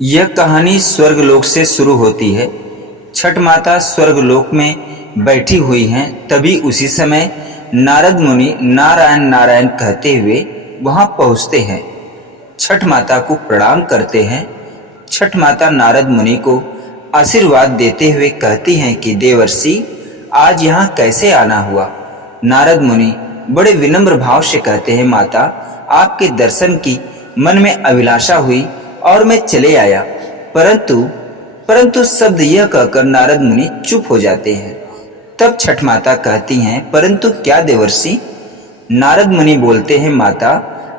यह कहानी स्वर्गलोक से शुरू होती है। छठ माता स्वर्गलोक में बैठी हुई हैं। तभी उसी समय नारद मुनि नारायण नारायण कहते हुए वहां पहुंचते हैं। छठ माता को प्रणाम करते हैं। छठ माता नारद मुनि को आशीर्वाद देते हुए कहती हैं कि देवर्षि, आज यहाँ कैसे आना हुआ। नारद मुनि बड़े विनम्र भाव से कहते हैं, माता आपके दर्शन की मन में अभिलाषा हुई और मैं चले आया। परंतु शब्द यह कहकर नारद मुनि चुप हो जाते हैं। तब छठ माता कहती हैं, परंतु क्या देवर्षि। नारद मुनि बोलते हैं, माता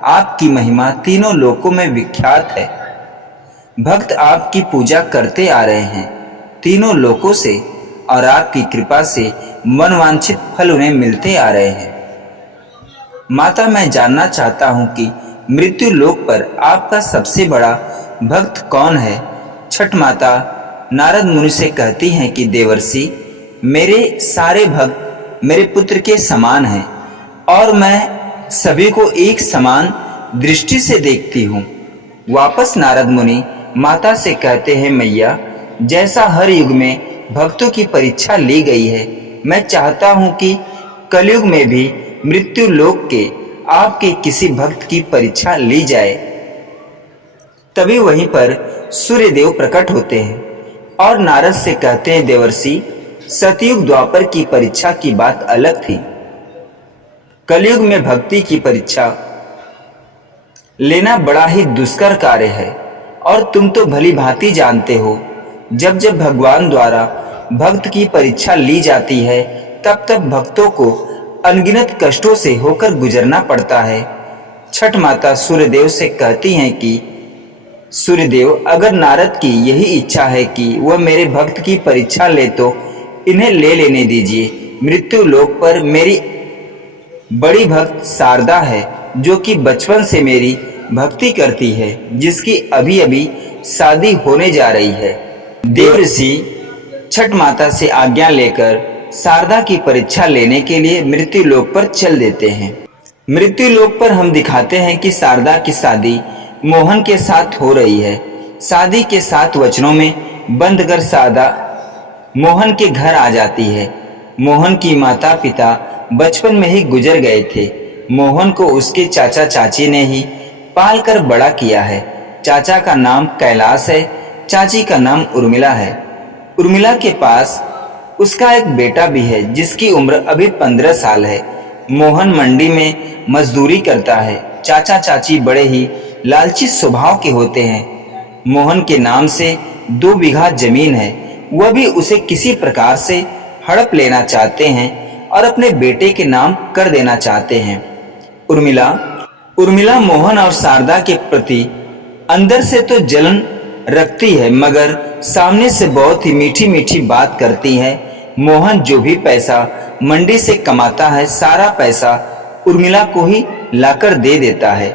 आपकी महिमा तीनों लोकों में विख्यात है। भक्त आपकी पूजा करते आ रहे हैं तीनों लोकों से, और आपकी कृपा से मनवांछित फल उन्हें मिलते आ रहे हैं। माता, मैं जानना चाहता हूँ कि मृत्यु लोक पर आपका सबसे बड़ा भक्त कौन है। छठ माता नारद मुनि से कहती हैं कि देवर्षि, मेरे सारे भक्त मेरे पुत्र के समान हैं और मैं सभी को एक समान दृष्टि से देखती हूँ। वापस नारद मुनि माता से कहते हैं, मैया जैसा हर युग में भक्तों की परीक्षा ली गई है, मैं चाहता हूँ कि कलयुग में भी मृत्यु लोक के आपके किसी भक्त की परीक्षा ली जाए। तभी वहीं पर सूर्यदेव प्रकट होते हैं और नारद से कहते हैं, देवर्षि सतयुग द्वापर की परीक्षा की बात अलग थी। कलयुग में भक्ति की परीक्षा लेना बड़ा ही दुष्कर कार्य है, और तुम तो भली भांति जानते हो, जब जब भगवान द्वारा भक्त की परीक्षा ली जाती है तब तब भक्तों को अनगिनत कष्टों से होकर गुजरना पड़ता है। छठ माता सूर्यदेव से कहती हैं कि सूर्यदेव, अगर नारद की यही इच्छा है कि वह मेरे भक्त की परीक्षा ले तो इन्हें ले लेने दीजिए। मृत्यु लोक पर मेरी बड़ी भक्त शारदा है, जो कि बचपन से मेरी भक्ति करती है, जिसकी अभी अभी शादी होने जा रही है। देवर्षि छठ माता से आज्ञा लेकर शारदा की परीक्षा लेने के लिए मृत्यु लोक पर चल देते हैं। मृत्यु लोक पर हम दिखाते हैं कि शारदा की शादी मोहन के साथ हो रही है। शादी के 7 वचनों में बंद कर शारदा मोहन के घर आ जाती है। मोहन की माता पिता बचपन में ही गुजर गए थे। मोहन को उसके चाचा चाची ने ही पाल कर बड़ा किया है। चाचा का नाम कैलाश है, चाची का नाम उर्मिला है। उर्मिला के पास उसका एक बेटा भी है, जिसकी उम्र अभी 15 साल है। मोहन मंडी में मजदूरी करता है। चाचा चाची बड़े ही लालची स्वभाव के होते हैं। मोहन के नाम से 2 बीघा जमीन है, वह भी उसे किसी प्रकार से हड़प लेना चाहते हैं और अपने बेटे के नाम कर देना चाहते हैं। उर्मिला मोहन और शारदा के प्रति अंदर से तो जलन रखती है, मगर सामने से बहुत ही मीठी मीठी बात करती है। मोहन जो भी पैसा मंडी से कमाता है, सारा पैसा उर्मिला को ही लाकर दे देता है।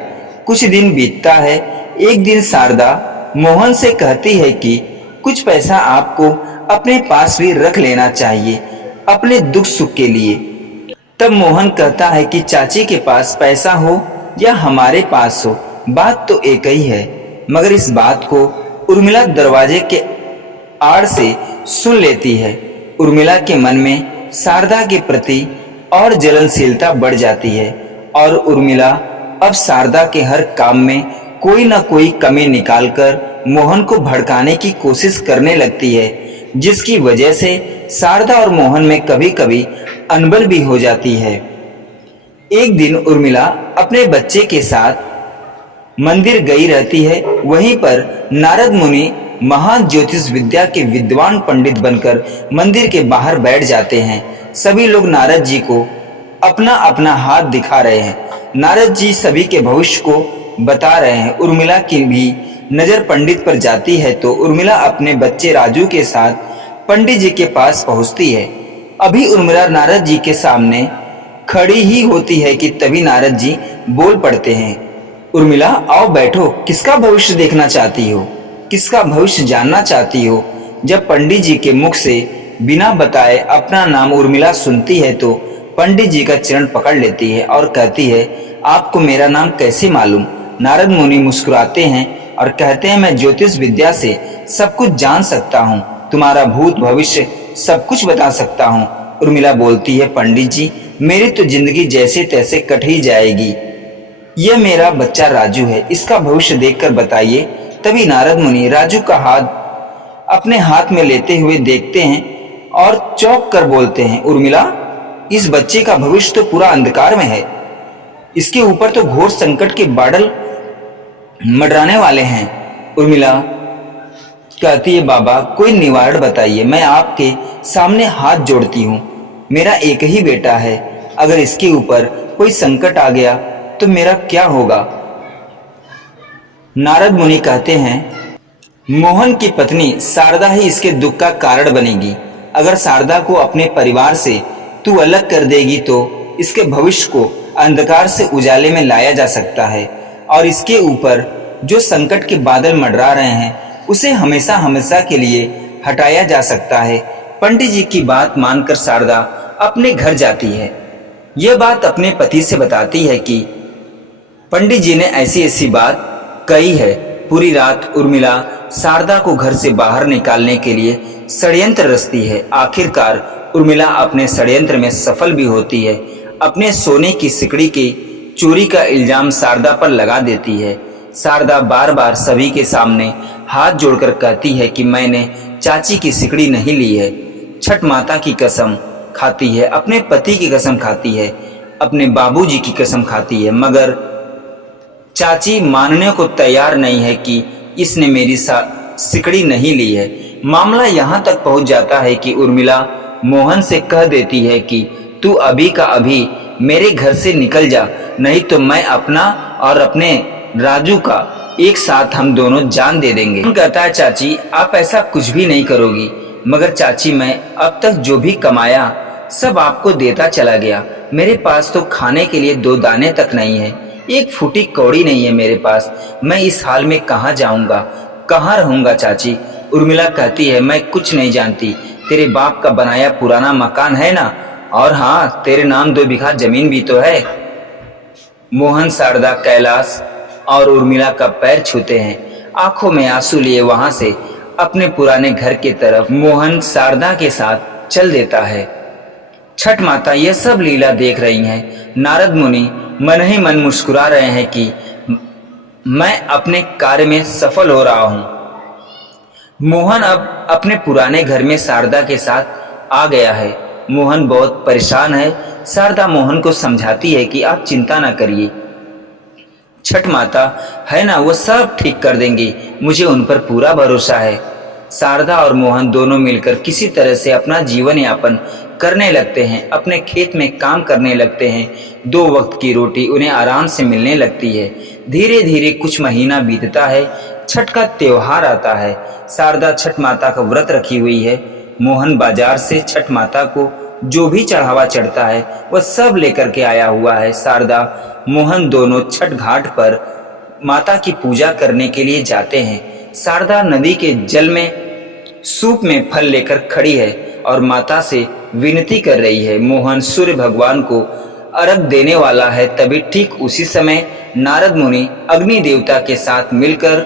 कुछ दिन बीतता है। एक दिन शारदा मोहन से कहती है कि कुछ पैसा आपको अपने पास भी रख लेना चाहिए, अपने दुख सुख के लिए। तब मोहन कहता है कि चाची के पास पैसा हो या हमारे पास हो, बात तो एक ही है। मगर इस बात को उर्मिला दरवाजे के आड़ से सुन लेती है। उर्मिला के मन में शारदा के प्रति और जलनशीलता बढ़ जाती है, और उर्मिला अब शारदा के हर काम में कोई ना कोई कमी निकालकर मोहन को भड़काने की कोशिश करने लगती है, जिसकी वजह से शारदा और मोहन में कभी कभी अनबन भी हो जाती है। एक दिन उर्मिला अपने बच्चे के साथ मंदिर गई रहती है। वहीं पर नारद मुनि महान ज्योतिष विद्या के विद्वान पंडित बनकर मंदिर के बाहर बैठ जाते हैं। सभी लोग नारद जी को अपना अपना हाथ दिखा रहे हैं। नारद जी सभी के भविष्य को बता रहे हैं। उर्मिला की भी नजर पंडित पर जाती है, तो उर्मिला अपने बच्चे राजू के साथ पंडित जी के पास पहुंचती है। अभी उर्मिला नारद जी के सामने खड़ी ही होती है कि तभी नारद जी बोल पड़ते हैं, उर्मिला आओ बैठो, किसका भविष्य देखना चाहती हो, किसका भविष्य जानना चाहती हो। जब पंडित जी के मुख से बिना बताए अपना नाम उर्मिला सुनती है, तो पंडित जी का चरण पकड़ लेती है और कहती है, आपको मेरा नाम कैसे मालूम। नारद मुनि मुस्कुराते हैं और कहते हैं मैं ज्योतिष विद्या से सब कुछ जान सकता हूँ, तुम्हारा भूत भविष्य सब कुछ बता सकता हूँ। उर्मिला बोलती है, पंडित जी मेरी तो जिंदगी जैसे तैसे कट ही जाएगी। यह मेरा बच्चा राजू है, इसका भविष्य देखकर बताइए। तभी नारद मुनि राजू का हाथ अपने हाथ में लेते हुए देखते हैं और चौंक कर बोलते हैं, उर्मिला इस बच्चे का भविष्य तो पूरा अंधकार में है। इसके ऊपर तो घोर संकट के बादल मंडराने वाले हैं। उर्मिला कहती है, बाबा कोई निवारण बताइए, मैं आपके सामने हाथ जोड़ती हूँ। मेरा एक ही बेटा है, अगर इसके ऊपर कोई संकट आ गया तो मेरा क्या होगा। नारद मुनि कहते हैं, मोहन की पत्नी शारदा ही इसके दुख का कारण बनेगी। अगर शारदा को अपने परिवार से तू अलग कर देगी तो इसके भविष्य को अंधकार से उजाले में लाया जा सकता है और इसके ऊपर जो संकट के बादल मंडरा रहे हैं उसे हमेशा हमेशा के लिए हटाया जा सकता है। पंडित जी की बात मानकर शारदा अपने घर जाती है। यह बात अपने पति से बताती है कि पंडित जी ने ऐसी ऐसी बात कही है। पूरी रात उर्मिला शारदा को घर से बाहर निकालने के लिए षड्यंत्र रचती है। आखिरकार उर्मिला अपने षड्यंत्र में सफल भी होती है। अपने सोने की सिकड़ी के चोरी का इल्जाम शारदा पर लगा देती है। शारदा बार बार सभी के सामने हाथ जोड़कर कहती है कि मैंने चाची की सिकड़ी नहीं ली है। छठ माता की कसम खाती है, अपने पति की कसम खाती है, अपने बाबूजी की कसम खाती है, मगर चाची मानने को तैयार नहीं है कि इसने मेरी सिकड़ी नहीं ली है। मामला यहाँ तक पहुँच जाता है कि उर्मिला मोहन से कह देती है कि तू अभी का अभी मेरे घर से निकल जा, नहीं तो मैं अपना और अपने राजू का एक साथ हम दोनों जान दे देंगे। मोहन कहता है, चाची आप ऐसा कुछ भी नहीं करोगी। मगर चाची मैं अब तक जो भी कमाया सब आपको देता चला गया। मेरे पास तो खाने के लिए 2 दाने तक नहीं है, एक फूटी कौड़ी नहीं है मेरे पास। मैं इस हाल में कहाँ जाऊंगा, कहाँ रहूंगा चाची। उर्मिला कहती है, मैं कुछ नहीं जानती, तेरे बाप का बनाया पुराना मकान है ना, और हाँ तेरे नाम 2 बीघा जमीन भी तो है। मोहन शारदा कैलाश और उर्मिला का पैर छूते हैं। आंखों में आंसू लिए वहां से अपने पुराने घर की तरफ मोहन शारदा के साथ चल देता है। छठ माता यह सब लीला देख रही हैं। नारद मुनि मन ही मन मुस्कुरा रहे हैं कि मैं अपने कार्य में सफल हो रहा हूं। मोहन अब अपने पुराने घर में शारदा के साथ आ गया है। मोहन बहुत परेशान है। शारदा मोहन को समझाती है कि आप चिंता ना करिए, छठ माता है ना, वो सब ठीक कर देंगी, मुझे उन पर पूरा भरोसा है। शारदा और मोहन दोनों मिलकर किसी तरह से अपना जीवन यापन करने लगते हैं, अपने खेत में काम करने लगते हैं। 2 वक्त की रोटी उन्हें आराम से मिलने लगती है। धीरे धीरे कुछ महीना बीतता है। छठ का त्योहार आता है। शारदा छठ माता का व्रत रखी हुई है। मोहन बाजार से छठ माता को जो भी चढ़ावा चढ़ता है वह सब लेकर के आया हुआ है। शारदा मोहन दोनों छठ घाट पर माता की पूजा करने के लिए जाते हैं। शारदा नदी के जल में सूप में फल लेकर खड़ी है और माता से विनती कर रही है। मोहन सूर्य भगवान को अर्घ देने वाला है। तभी ठीक उसी समय नारद मुनि अग्नि देवता के साथ मिलकर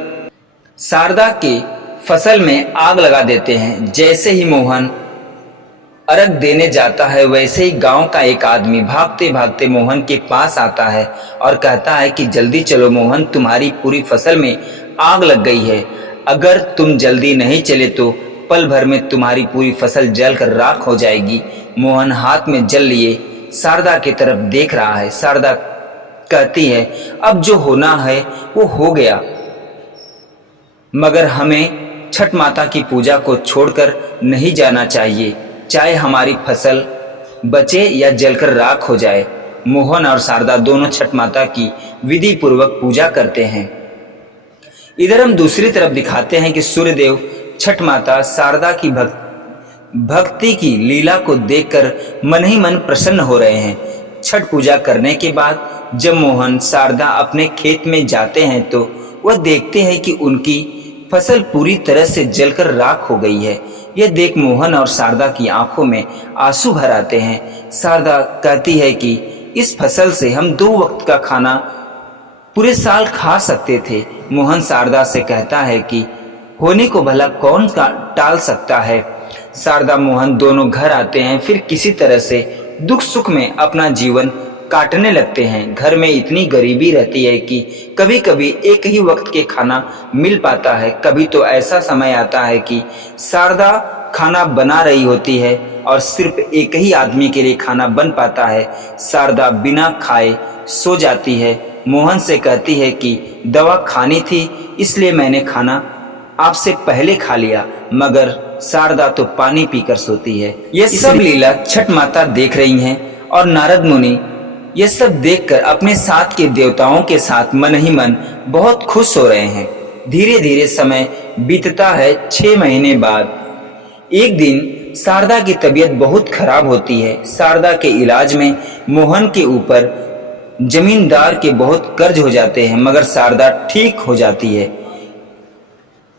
शारदा के फसल में आग लगा देते हैं। जैसे ही मोहन अर्घ देने जाता है वैसे ही गांव का एक आदमी भागते भागते मोहन के पास आता है और कहता है कि जल्दी चलो मोहन, तुम्हारी पूरी फसल में आग लग गई है। अगर तुम जल्दी नहीं चले तो पल भर में तुम्हारी पूरी फसल जलकर राख हो जाएगी। मोहन हाथ में जल लिए शारदा की तरफ देख रहा है। शारदा कहती है, अब जो होना है वो हो गया, मगर हमें छठ माता की पूजा को छोड़कर नहीं जाना चाहिए, चाहे हमारी फसल बचे या जलकर राख हो जाए। मोहन और शारदा दोनों छठ माता की विधि पूर्वक पूजा करते हैं। इधर हम दूसरी तरफ दिखाते हैं कि सूर्यदेव छठ माता शारदा की भक्ति की लीला को देखकर मन ही मन प्रसन्न हो रहे हैं। छठ पूजा करने के बाद जब मोहन शारदा अपने खेत में जाते हैं तो वह देखते हैं कि उनकी फसल पूरी तरह से जलकर राख हो गई है। यह देख मोहन और शारदा की आंखों में आंसू भर आते हैं। शारदा कहती है कि इस फसल से हम 2 वक्त का खाना पूरे साल खा सकते थे। मोहन शारदा से कहता है कि होने को भला कौन टाल सकता है। शारदा मोहन दोनों घर आते हैं, फिर किसी तरह से दुख सुख में अपना जीवन काटने लगते हैं। घर में इतनी गरीबी रहती है कि कभी कभी एक ही वक्त के खाना मिल पाता है। कभी तो ऐसा समय आता है कि शारदा खाना बना रही होती है और सिर्फ एक ही आदमी के लिए खाना बन पाता है। शारदा बिना खाए सो जाती है। मोहन से कहती है कि दवा खानी थी, इसलिए मैंने खाना आपसे पहले खा लिया, मगर शारदा तो पानी पीकर सोती है। यह सब लीला छठ माता देख रही हैं और नारद मुनि यह सब देखकर अपने साथ के देवताओं के साथ मन ही मन बहुत खुश हो रहे हैं। धीरे धीरे समय बीतता है। 6 महीने बाद एक दिन शारदा की तबीयत बहुत खराब होती है। शारदा के इलाज में मोहन के ऊपर जमींदार के बहुत कर्ज हो जाते हैं, मगर शारदा ठीक हो जाती है।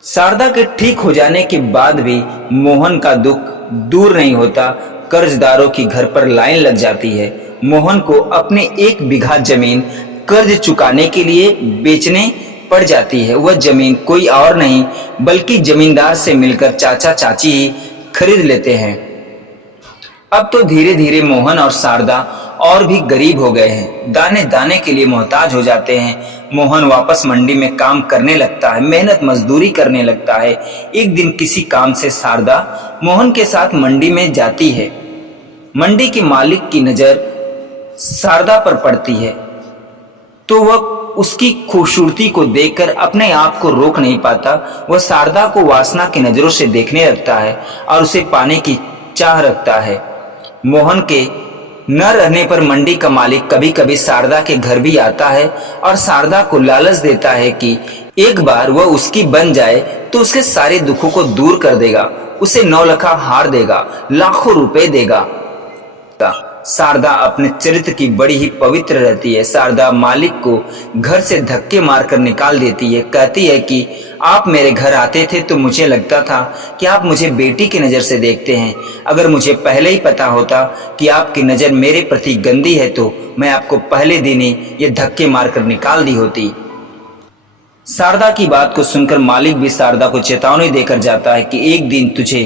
शारदा के ठीक हो जाने के बाद भी मोहन का दुख दूर नहीं होता। कर्जदारों की घर पर लाइन लग जाती है। मोहन को अपने 1 बीघा जमीन कर्ज चुकाने के लिए बेचने पड़ जाती है। वह जमीन कोई और नहीं बल्कि जमींदार से मिलकर चाचा चाची ही खरीद लेते हैं। अब तो धीरे धीरे मोहन और शारदा और भी गरीब हो गए हैं, दाने दाने के लिए मोहताज हो जाते हैं। मोहन वापस मंडी में काम करने लगता है, मेहनत मजदूरी करने लगता है। एक दिन किसी काम से शारदा मोहन के साथ मंडी में जाती है। मंडी के मालिक की नजर शारदा पर पड़ती है तो वह उसकी खूबसूरती को देखकर अपने आप को रोक नहीं पाता। वह शारदा को वासना की नजरों से देखने लगता है और उसे पाने की चाह रखता है। मोहन के न रहने पर मंडी का मालिक कभी कभी शारदा के घर भी आता है और शारदा को लालच देता है कि एक बार वह उसकी बन जाए तो उसके सारे दुखों को दूर कर देगा, उसे 9 लाख हार देगा, लाखों रुपए देगा। शारदा अपने चरित्र की बड़ी ही पवित्र रहती है। शारदा मालिक को घर से धक्के मारकर निकाल देती है। कहती है कि आप मेरे घर आते थे तो मुझे लगता था कि आप मुझे बेटी की नज़र से देखते हैं। अगर मुझे पहले ही पता होता कि आपकी नज़र मेरे प्रति गंदी है तो मैं आपको पहले दिन ही ये धक्के मारकर निकाल दी होती। शारदा की बात को सुनकर मालिक भी शारदा को चेतावनी देकर जाता है कि एक दिन तुझे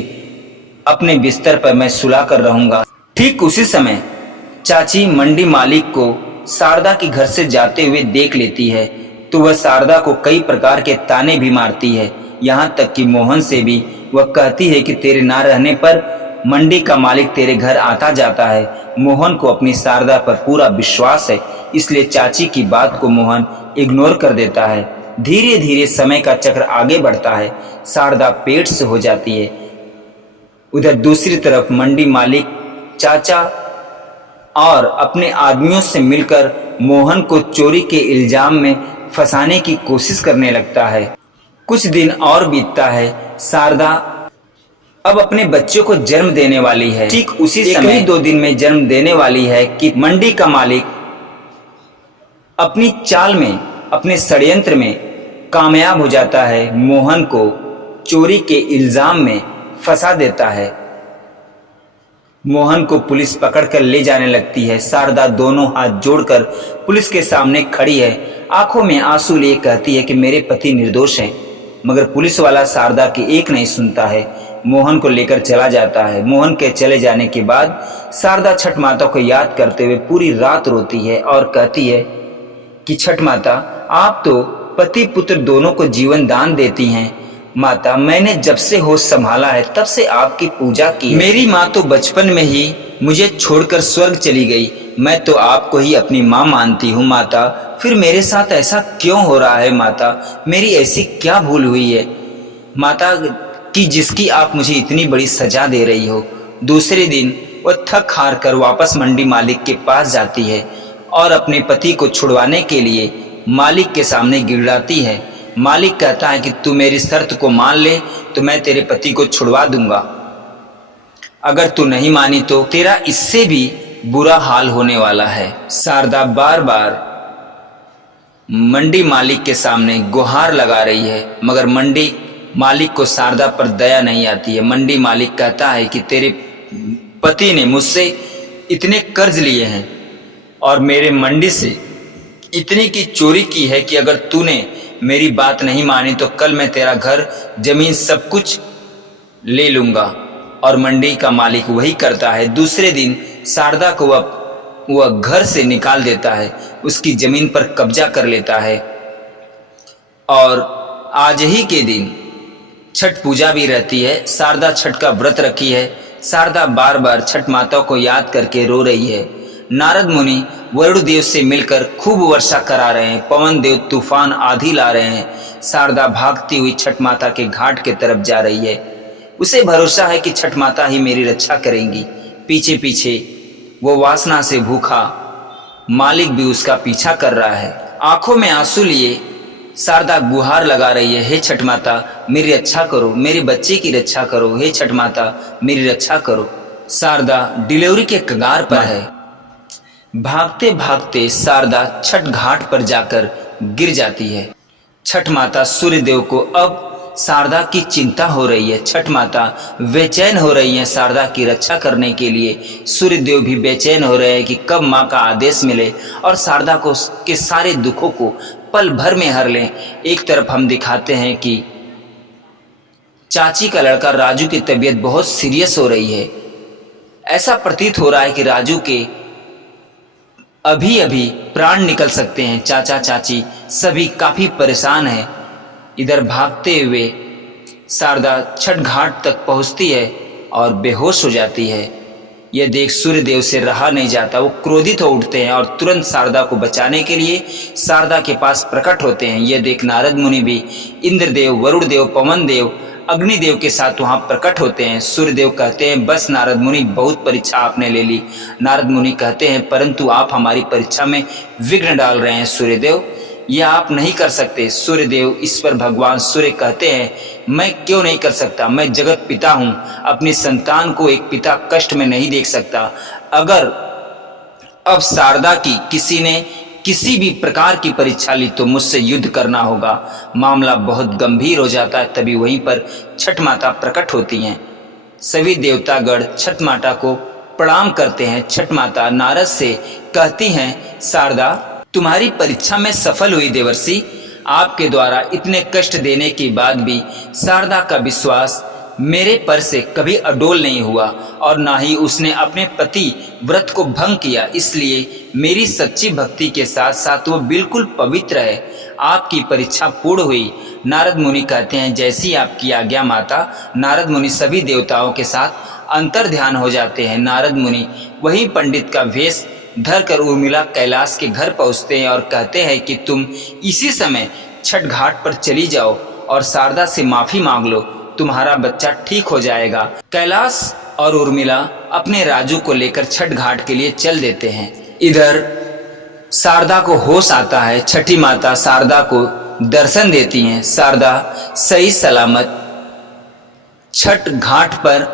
अपने बिस्तर पर मैं सुला कर रहूंगा। ठीक उसी समय चाची मंडी मालिक को शारदा के घर से जाते हुए देख लेती है तो वह शारदा को कई प्रकार के ताने भी मारती है। यहाँ तक कि मोहन से भी वह कहती है कि तेरे ना रहने पर मंडी का मालिक तेरे घर आता जाता है। मोहन को अपनी शारदा पर पूरा विश्वास है, इसलिए चाची की बात को मोहन इग्नोर कर देता है। धीरे धीरे समय का चक्र आगे बढ़ता है। शारदा पेट से हो जाती है। उधर दूसरी तरफ मंडी मालिक चाचा और अपने आदमियों से मिलकर मोहन को चोरी के इल्जाम में फंसाने की कोशिश करने लगता है। कुछ दिन और बीतता है। शारदा अब अपने बच्चे को जन्म देने वाली है। ठीक उसी समय 2 दिन में जन्म देने वाली है कि मंडी का मालिक अपनी चाल में, अपने षड्यंत्र में कामयाब हो जाता है। मोहन को चोरी के इल्जाम में फंसा देता है। मोहन को पुलिस पकड़कर ले जाने लगती है। शारदा दोनों हाथ जोड़कर पुलिस के सामने खड़ी है, आंखों में आंसू लिए कहती है कि मेरे पति निर्दोष हैं। मगर पुलिस वाला शारदा की एक नहीं सुनता है, मोहन को लेकर चला जाता है। मोहन के चले जाने के बाद शारदा छठ माता को याद करते हुए पूरी रात रोती है और कहती है कि छठ माता, आप तो पति पुत्र दोनों को जीवन दान देती हैं। माता, मैंने जब से होश संभाला है तब से आपकी पूजा की। मेरी माँ तो बचपन में ही मुझे छोड़कर स्वर्ग चली गई। मैं तो आपको ही अपनी माँ मानती हूँ माता, फिर मेरे साथ ऐसा क्यों हो रहा है माता? मेरी ऐसी क्या भूल हुई है माता कि जिसकी आप मुझे इतनी बड़ी सजा दे रही हो? दूसरे दिन वह थक हार कर वापस मंडी मालिक के पास जाती है और अपने पति को छुड़वाने के लिए मालिक के सामने गिड़ाती है। मालिक कहता है कि तू मेरी शर्त को मान ले तो मैं तेरे पति को छुड़वा दूंगा, अगर तू नहीं मानी तो तेरा इससे भी बुरा हाल होने वाला है। शारदा बार बार मंडी मालिक के सामने गुहार लगा रही है, मगर मंडी मालिक को शारदा पर दया नहीं आती है। मंडी मालिक कहता है कि तेरे पति ने मुझसे इतने कर्ज लिए हैं और मेरे मंडी से इतनी की चोरी की है कि अगर तूने मेरी बात नहीं मानी तो कल मैं तेरा घर, जमीन सब कुछ ले लूंगा। और मंडी का मालिक वही करता है। दूसरे दिन शारदा को वह घर से निकाल देता है, उसकी जमीन पर कब्जा कर लेता है। और आज ही के दिन छठ पूजा भी रहती है। शारदा छठ का व्रत रखी है। शारदा बार बार छठ माता को याद करके रो रही है। नारद मुनि वरुण देव से मिलकर खूब वर्षा करा रहे हैं। पवन देव तूफान आंधी ला रहे हैं। शारदा भागती हुई छठ माता के घाट के तरफ जा रही है। उसे भरोसा है कि छठ माता ही मेरी रक्षा करेंगी। पीछे पीछे वो वासना से भूखा मालिक भी उसका पीछा कर रहा है। आंखों में आंसू लिए शारदा गुहार लगा रही है, हे छठ माता मेरी रक्षा करो, मेरे बच्चे की रक्षा करो, हे छठ माता मेरी रक्षा करो। शारदा डिलीवरी के कगार पर है। भागते भागते शारदा छठ घाट पर जाकर गिर जाती है। छठ माता सूर्य देव को अब शारदा की चिंता हो रही है। छठ माता बेचैन हो रही है शारदा की रक्षा करने के लिए। सूर्य देव भी बेचैन हो रहे हैं कि कब माँ का आदेश मिले और शारदा को के सारे दुखों को पल भर में हर लें। एक तरफ हम दिखाते हैं कि चाची का लड़का राजू की तबीयत बहुत सीरियस हो रही है। ऐसा प्रतीत हो रहा है कि राजू के अभी अभी प्राण निकल सकते हैं। चाचा चाची सभी काफी परेशान हैं। इधर भागते हुए शारदा छठ घाट तक पहुंचती है और बेहोश हो जाती है। यह देख सूर्य देव से रहा नहीं जाता। वो क्रोधित हो उठते हैं और तुरंत शारदा को बचाने के लिए शारदा के पास प्रकट होते हैं। यह देख नारद मुनि भी इंद्रदेव, वरुण देव, पवन देव, अग्निदेव के साथ वहां प्रकट होते हैं। सूर्यदेव कहते हैं बस नारद मुनि, बहुत परीक्षा आपने ले ली। नारद मुनि कहते हैं परंतु आप हमारी परीक्षा में विघ्न डाल रहे हैं सूर्यदेव, यह आप नहीं कर सकते। सूर्यदेव ईश्वर भगवान सूर्य कहते हैं मैं क्यों नहीं कर सकता, मैं जगत पिता हूँ, अपनी संतान को एक पिता कष्ट में नहीं देख सकता। अगर अब शारदा की किसी ने किसी भी प्रकार की परीक्षा ली तो मुझसे युद्ध करना होगा। मामला बहुत गंभीर हो जाता है। तभी वहीं पर छठ माता प्रकट होती हैं। सभी देवतागण छठ माता को प्रणाम करते हैं। छठ माता नारद से कहती हैं शारदा तुम्हारी परीक्षा में सफल हुई देवर्षि। आपके द्वारा इतने कष्ट देने के बाद भी शारदा का विश्वास मेरे पर से कभी अडोल नहीं हुआ और ना ही उसने अपने पति व्रत को भंग किया। इसलिए मेरी सच्ची भक्ति के साथ साथ वो बिल्कुल पवित्र है। आपकी परीक्षा पूर्ण हुई। नारद मुनि कहते हैं जैसी आपकी आज्ञा माता। नारद मुनि सभी देवताओं के साथ अंतर ध्यान हो जाते हैं। नारद मुनि वही पंडित का वेश धरकर उर्मिला कैलाश के घर पहुंचते हैं और कहते हैं कि तुम इसी समय छठ घाट पर चली जाओ और शारदा से माफी मांग लो, तुम्हारा बच्चा ठीक हो जाएगा। कैलाश और उर्मिला अपने राजू को लेकर छठ घाट के लिए चल देते हैं। इधर शारदा को होश आता है। छठी माता शारदा को दर्शन देती हैं। शारदा सही सलामत छठ घाट पर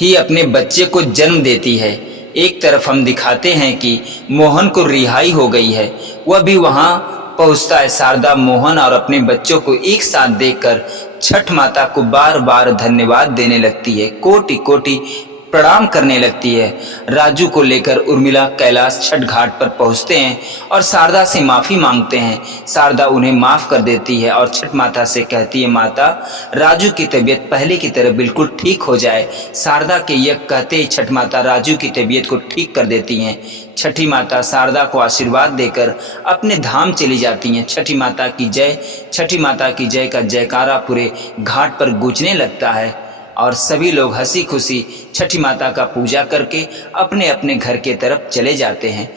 ही अपने बच्चे को जन्म देती है। एक तरफ हम दिखाते हैं कि मोहन को रिहाई हो गई है। वह भी वहां पहुंचता है। शारदा मोहन और अपने बच्चों को एक साथ देखकर छठ माता को बार बार धन्यवाद देने लगती है, कोटि कोटि प्रणाम करने लगती है। राजू को लेकर उर्मिला कैलाश छठ घाट पर पहुंचते हैं और शारदा से माफ़ी मांगते हैं। शारदा उन्हें माफ़ कर देती है और छठ माता से कहती है माता राजू की तबीयत पहले की तरह बिल्कुल ठीक हो जाए। शारदा के यह कहते ही छठ माता राजू की तबीयत को ठीक कर देती हैं। छठी माता शारदा को आशीर्वाद देकर अपने धाम चली जाती हैं। छठी माता की जय, छठी माता की जय का जयकारा पूरे घाट पर गूंजने लगता है और सभी लोग हंसी खुशी छठी माता का पूजा करके अपने अपने घर के तरफ चले जाते हैं।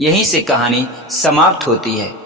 यहीं से कहानी समाप्त होती है।